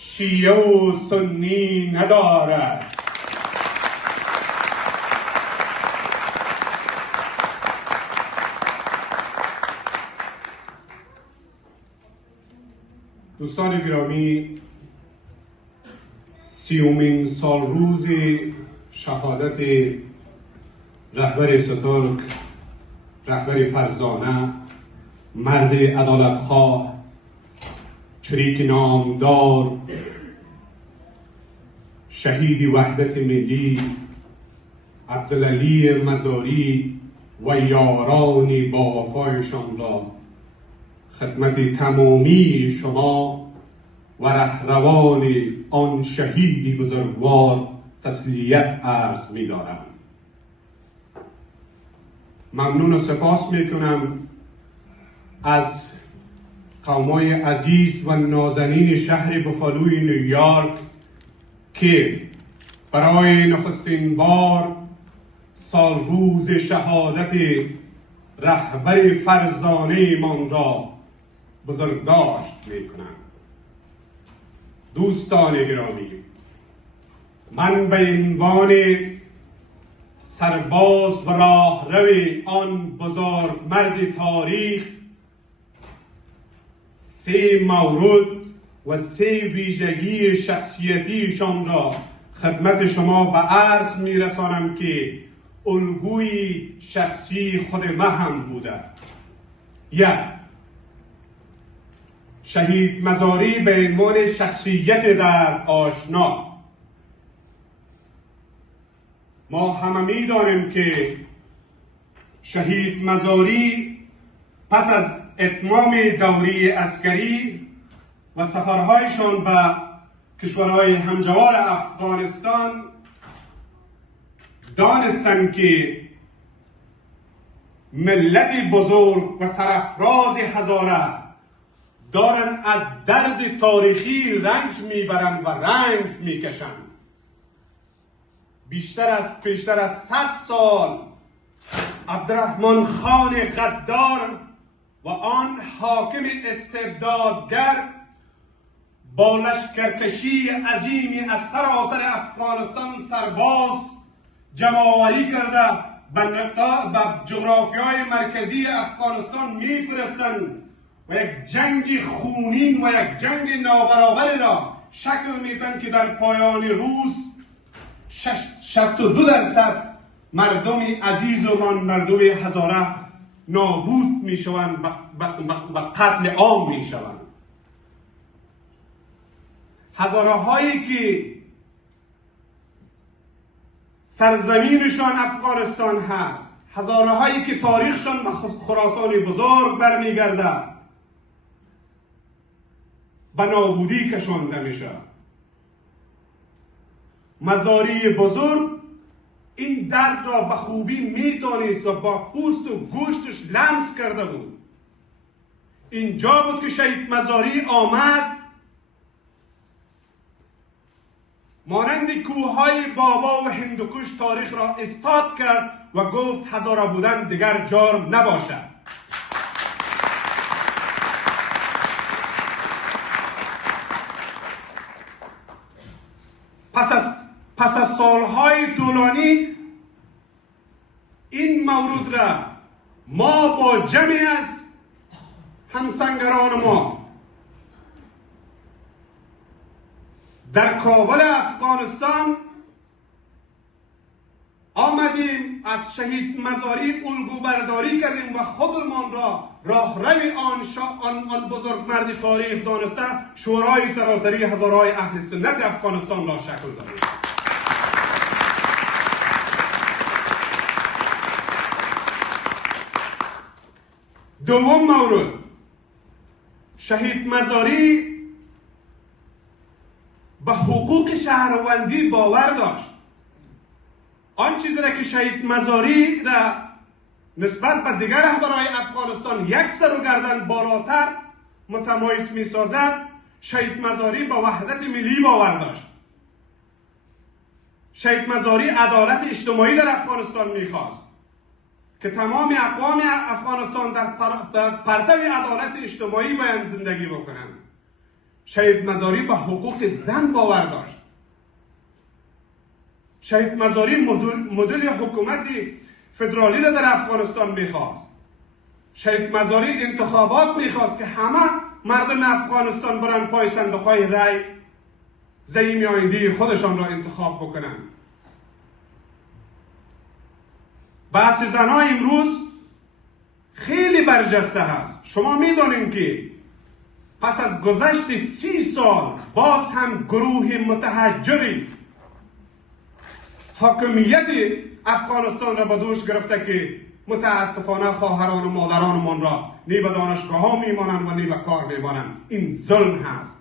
شیعه و سنی ندارد. دوستان گرامی، 30مین سال روز شهادت رهبر سترک، رهبر فرزانه، مرد عدالتخواه، چریک نامدار، شهید وحدت ملی عبدالعلی مزاری و یاران با وفایشان را خدمت تمامی شما و رهروان آن شهیدی بزرگوار تسلیت عرض می دارم. ممنون و سپاس می کنم از قومای عزیز و نازنین شهر بوفالوی نیویورک که برای نخستین بار سال روز شهادت رهبر فرزانه من را بزرگداشت می کنم. دوستان گرامی، من به عنوان سرباز و راهرو آن بزرگ مرد تاریخ 3 مورد و 3 ویژگی شخصیتیشان را خدمت شما به عرض می رسانم که الگوی شخصی خود من هم بوده. 1. شهید مزاری به عنوان شخصیت در آشنا. ما همه می دانیم که شهید مزاری پس از اتمام دوره عسکری و سفرهایشان به کشورهای همجوار افغانستان دانستند که ملت بزرگ و سرافراز هزاره دارن از درد تاریخی رنج میبرند و رنج میکشند. پیشتر از 100 سال عبدالرحمن خان غدار و آن حاکم استبدادگر با لشکرکشی عظیمی از سراسر افغانستان سرباز جمع‌آوری کرده به جغرافیای مرکزی افغانستان میفرستند و یک جنگ خونین و یک جنگ نابرابر را شکل میدن که در پایان روز 62% مردم عزیز و مردم هزاره نابود میشوند، به قتل عام میشوند. هزاره هایی که سرزمینشان افغانستان هست، هزاره هایی که تاریخشان به خراسان بزرگ برمیگرده، به نابودی کشانده میشه. مزاری بزرگ این درد را به خوبی میدانست و با پوست و گوشتش لمس کرده بود. اینجا بود که شهید مزاری آمد، مانند کوههای بابا و هندوکش تاریخ را استاد کرد و گفت هزاره بودن دیگر جرم نباشد. پس از سالهای طولانی این مورد را ما با جمعی از همسنگران ما در کابل افغانستان آمدیم، از شهید مزاری الگو برداری کردیم و خودمان را راهروی آن بزرگ مرد تاریخ دانسته شورای سراسری هزارهای اهل سنت افغانستان را شکل دادیم. دوم مورد، شهید مزاری به حقوق شهروندی باور داشت. آن چیزی را که شهید مزاری را نسبت به دیگر رهبران افغانستان یک سر و گردن بالاتر متمایز می سازد، شهید مزاری به وحدت ملی باور داشت. شهید مزاری عدالت اجتماعی در افغانستان می خواست که تمام اقوام افغانستان در پرتو عدالت اجتماعی باید زندگی بکنند. شهید مزاری به حقوق زن باور داشت. شهید مزاری مدل حکومت فدرالی را در افغانستان میخواست. شهید مزاری انتخابات میخواست که همه مردم افغانستان برن پای صندوقهای رای زعیم آینده خودشان را انتخاب بکنن. بحث زنها امروز خیلی برجسته هست. شما میدانیم که پس از گذشت 30 سال باز هم گروه متحجری حاکمیت افغانستان را به دوش گرفته که متاسفانه خواهران و مادرانمان را نی به دانشگاه ها میمانند و نی به کار میمانند. این ظلم هست.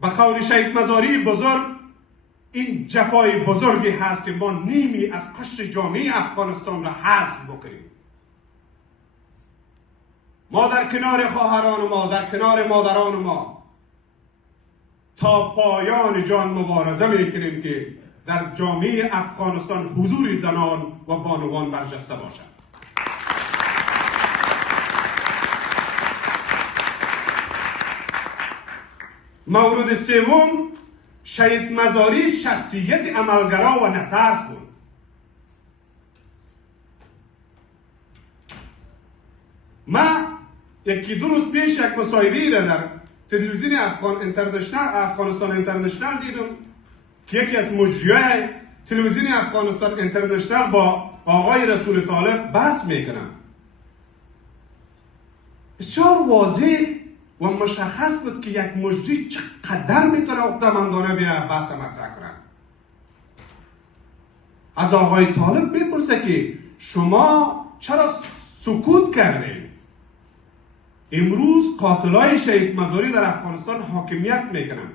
به قول شهید مزاری بزرگ، این جفای بزرگی هست که ما نیمی از قشر جامعه افغانستان را حذف بکنیم. ما در کنار خواهران ما، در کنار مادران ما تا پایان جان مبارزه میکنیم که در جامعه افغانستان حضور زنان و بانوان برجسته باشد. مورد سوم، شهید مزاری شخصیت عملگرا و نترس بود. ما یکی دو روز پیش یک مصاحبه‌ای را در تلویزیون افغانستان اینترنشنال دیدم که یکی از مجریای تلویزیون افغانستان اینترنشنال با آقای رسول طالب بحث میکنن. بسیار واضح و مشخص بود که یک مجری چقدر میتونه عقده‌مندانه بیا بحث مطرح کنن. از آقای طالب بپرسه که شما چرا سکوت کردید؟ امروز قاتلای شهید مزاری در افغانستان حاکمیت میکنن.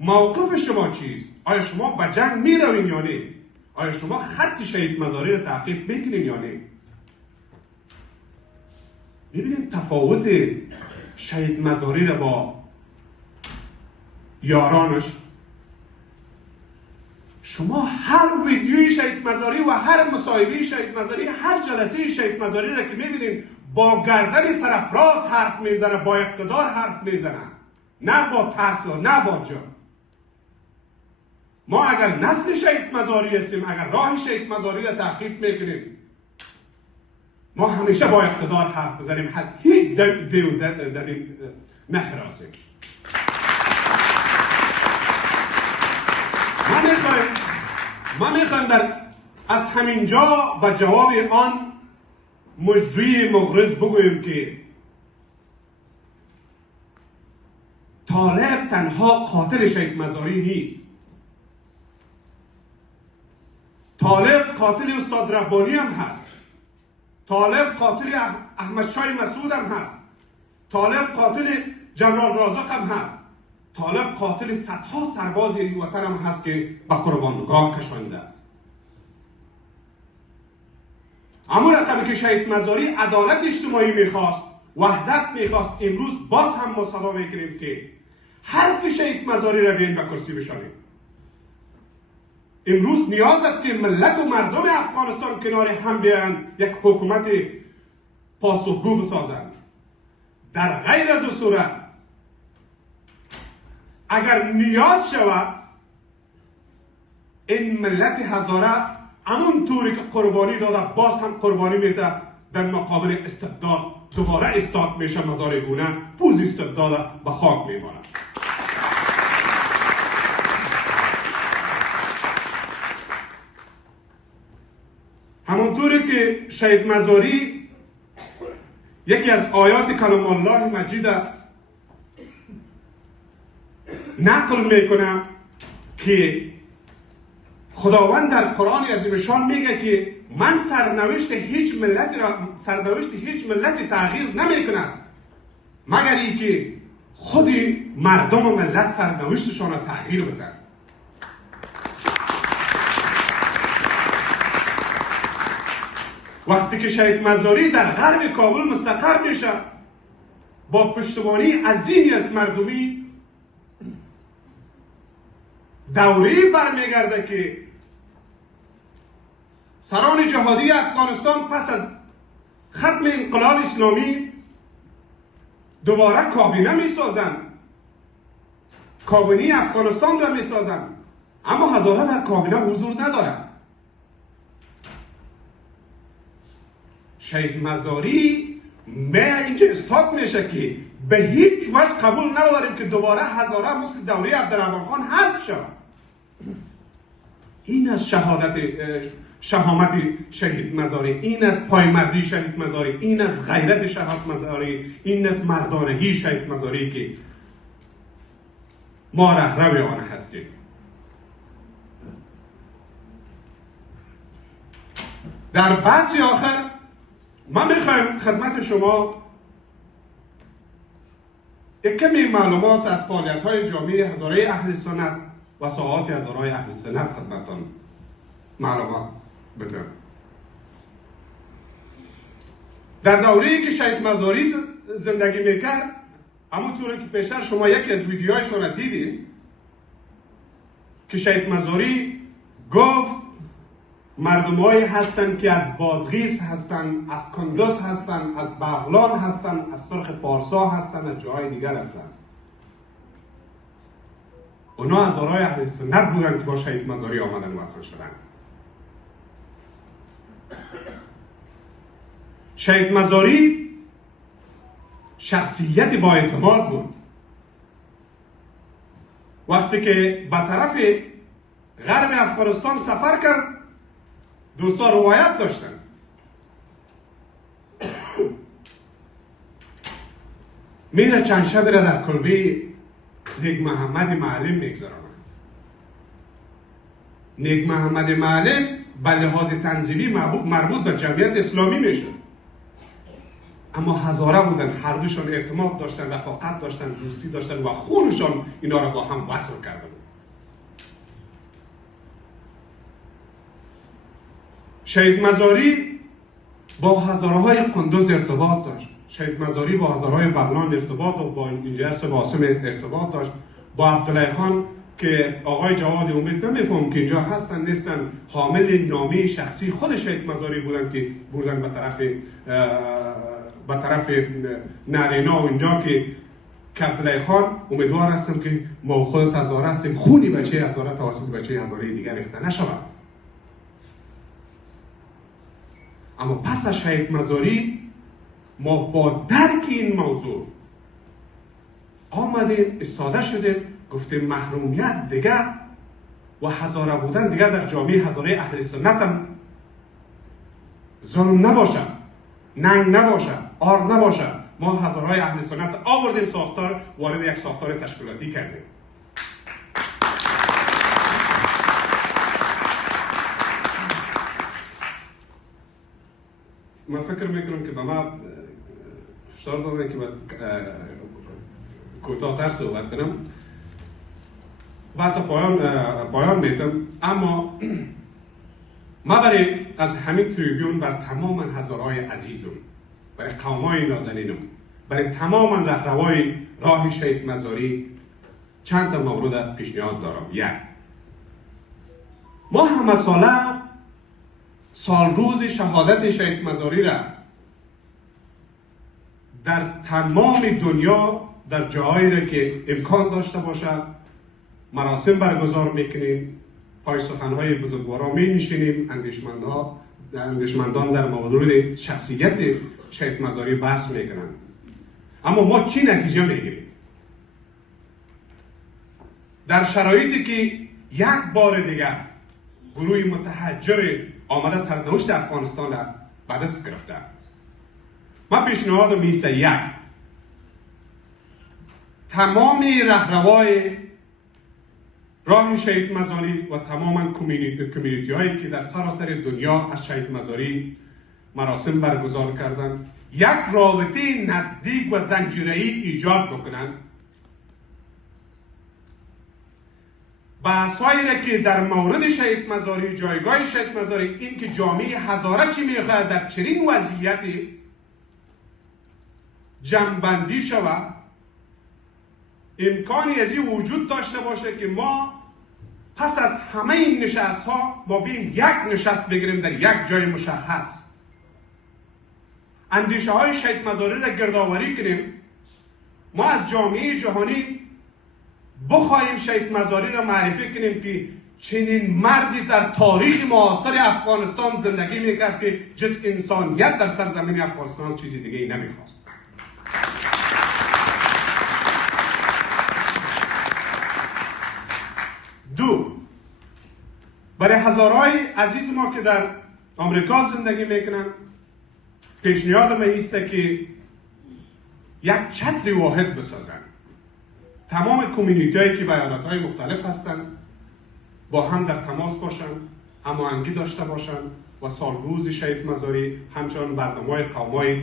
موقف شما چیست؟ آیا شما به جنگ میروین یا نه؟ آیا شما خط شهید مزاری را تعقیب میکنین یا نه؟ ببینید تفاوت شهید مزاری را با یارانش. شما هر ویدیوی شهید مزاری و هر مصاحبه شهید مزاری، هر جلسه شهید مزاری را که میبینید با گردن سرفراز حرف میزنه، با اقتدار حرف میزنه، نه با ترس و نه با جان. ما اگر نسل شهید مزاری هستیم، اگر راه شهید مزاری را تعقیب میکنیم، ما همیشه با اقتدار حرف بزنیم، هیچ دیو دادیم نحراسیم. ما میخوایم از همین جا به جواب آن مجری مغرض بگوییم که طالب تنها قاتل شهید مزاری نیست. طالب قاتل استاد ربانی هم هست. طالب قاتل احمد شاه مسعود هم هست. طالب قاتل جنرال رازق هم هست. طالب قاتل صدها سرباز وطن هم هست که به قربانگاه کشانده است. اما رقمی که شهید مزاری عدالت اجتماعی میخواست، وحدت میخواست، امروز باز هم ما صدا میکنیم که حرف شهید مزاری را بیاین به کرسی بشانیم. امروز نیاز است که ملت و مردم افغانستان کنار هم بیان، یک حکومت پاسخگو بسازند. در غیر از صورت اگر نیاز شود این ملت هزاره همون طوری که قربانی داده باز هم قربانی میده در مقابل استبداد. دوباره استاد میشه مزار گونه، پوز استبداد به خاک میماند. همونطوری که شهید مزاری یکی از آیات کلام الله مجید نقل میکنه که خداوند در قرآن عظیم شان میگه که من سرنوشت هیچ ملتی تغییر نمیکنم مگر اینکه خود مردم و ملت سرنوشتشان را تغییر بدن. وقتی که شهید مزاری در غرب کابل مستقر میشه با پشتیبانی عظیمی از مردمی، دوره‌ای برمیگرده که سران جهادی افغانستان پس از ختم انقلاب اسلامی دوباره کابینه میسازن، کابینه افغانستان را میسازن، اما هزاره در کابینه حضور ندارد. شهید مزاری اینجا استاد میشه که به هیچ وجه قبول نداریم که دوباره هزاره مثل دوره عبدالرحمن خان حذف شود. این از شهامت شهید مزاری، این از پایمردی شهید مزاری، این از غیرت شهید مزاری، این از مردانگی شهید مزاری که ما رهرو آن هستیم. در بحث آخر من میخوایم خدمت شما یک کمی معلومات از فعالیت‌های جامعه هزاره اهل سنت و ساعات هزاره اهل سنت خدمتتان معلومات بدم. در دوره‌ای که شهید مزاری زندگی میکرد، همونطور که پیشتر شما یکی از ویدیوهایشون را دیدید که شهید مزاری گفت مردمایی هستند که از بادغیس هستند، از کندوز هستند، از بغلان هستند، از سرخ پارسا هستند، از جاهای دیگر هستند. اونا از آرای اهل سنت بودند که با شهید مزاری آمدن وصل شدند. شهید مزاری شخصیت با اعتماد بود. وقتی که به طرف غرب افغانستان سفر کرد، دوستا روایت داشتن میره چند شب را در کلبه نیک محمد معلم میگذرانه. نیک محمد معلم به لحاظ تنزیلی مربوط به جمعیت اسلامی میشه، اما هزاره بودن، هر دوشان اعتماد داشتن، رفاقت داشتن، دوستی داشتن و خونشان اینا را با هم وصل کرده بود. شهید مزاری با هزاره های قندوز ارتباط داشت، شهید مزاری با هزاره های بغلان ارتباط و با انجرس باسم ارتباط داشت، با عبدالله خان که آقای جواد امید نمیفهم که اینجا هستن نیستن، حامل نامه شخصی خود شهید مزاری بودن که بردن به طرف نارینا و اینجا که عبدالله خان امیدوار هستم که ما خودت هزاره هستیم، خونی بچه هزاره توسط بچه هزاره دیگر ریخته نشود. اما پس از شهید مزاری ما با درک این موضوع آمدیم استاده شدیم، گفتیم محرومیت دیگر و هزاره بودن دیگر در جامعه هزاره اهل سنت هم ظلم نباشه، ننگ نباشه، آر نباشه. ما هزاره اهل سنت آوردیم ساختار، وارد یک ساختار تشکیلاتی کردیم. من فکر میکنم که به ما فشار دادن که باید کوتاه‌تر صحبت کنم. بحث پایان میتم، اما ما برای از همین تریبیون بر تمام هزارهای عزیزم، برای قومای نازنینم، برای تمام رهروای راه شهید مزاری چند تا مورد پیشنهاد دارم. یک، ما همه ساله سال روز شهادت شهید مزاری را در تمام دنیا در جاهایی را که امکان داشته باشد مراسم برگزار میکنیم، پای سخنهای بزرگواران می نشینیم، اندیشمندان در مورد شخصیت شهید مزاری بحث میکنن. اما ما چی نتیجه میگیریم؟ در شرایطی که یک بار دیگر گروه متحجر آمده سرنوشت افغانستان را به دست گرفته. من پیشنهاد میسه یک، تمام رهروای راه شهید مزاری و تماما کمیونیتی هایی که در سراسر دنیا از شهید مزاری مراسم برگزار کردند یک رابطه نزدیک و زنجیره‌ای ایجاد بکنند. بحثایی را که در مورد شهید مزاری، جایگاه شهید مزاری، این که جامعه هزاره چی میخواهد در چنین وضعیتی جمع‌بندی شود، امکانی از این وجود داشته باشه که ما پس از همه این نشست ها ما بیم یک نشست بگیریم در یک جای مشخص، اندیشه های شهید مزاری را گردآوری کنیم ما از جامعه جهانی بخواهیم شهید مزاری را معرفی کنیم که چنین مردی در تاریخ معاصر افغانستان زندگی میکرد که جز انسانیت در سرزمین افغانستان چیزی دیگه ای نمیخواست. دو، برای هزارهای عزیز ما که در آمریکا زندگی میکنن پیشنهاد من ایسته که یک چتر واحد بسازن. تمام کمیونیتی هایی که بیانات های مختلف هستند با هم در تماس باشن، هماهنگی داشته باشن و سال روز شهید مزاری همچنان برنامه‌های قومی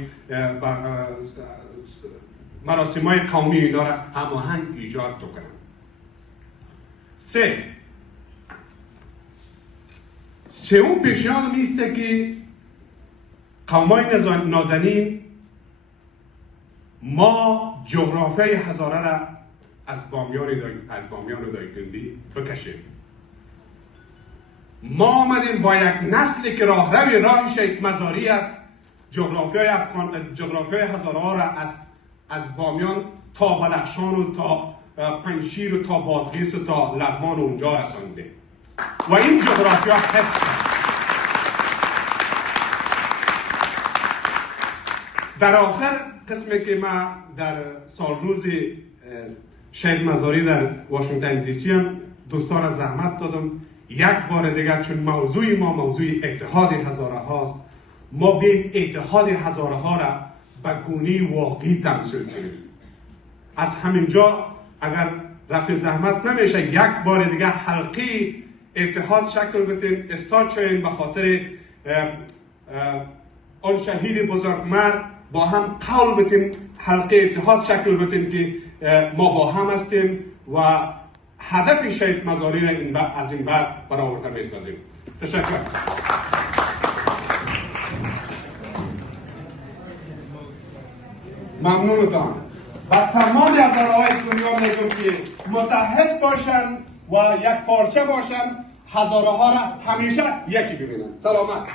مراسم‌های قومی اینا را هماهنگ ایجاد بکنن. سوم پیشنهاد میسته که قوم‌های نازنین ما جغرافیای هزاره را از بامیان و دایکنی بکشیم. ما آمدیم با یک نسلی که راه شهید مزاری است جغرافیای هزاره ها را از بامیان تا بدخشان و تا پنجشیر و تا بادغیس و تا لغمان و اونجا رسانده و این جغرافیا حفظ شد. در آخر قسمی که ما در سال روز شهید مزاری در واشنگتن دی سی هم دوستان زحمت دادم یک بار دیگر، چون موضوع ما موضوع اتحاد هزاره هاست، ما بیم اتحاد هزاره ها را به گونه واقعی تمثیل کنیم. از همینجا اگر رفع زحمت نمیشه یک بار دیگر حلقه اتحاد شکل بدین، استارت شوین به خاطر آن شهید بزرگمرد، با هم قول بدین، حلقه اتحاد شکل بدین که ما با هم هستیم و هدف شهید مزاری را از این بعد برآورده می‌سازیم. تشکر. ممنونتان. و تمام هزارهای دنیا میگم که متحد باشن و یک پارچه باشن، هزاره ها را همیشه یکی ببینن. سلامت.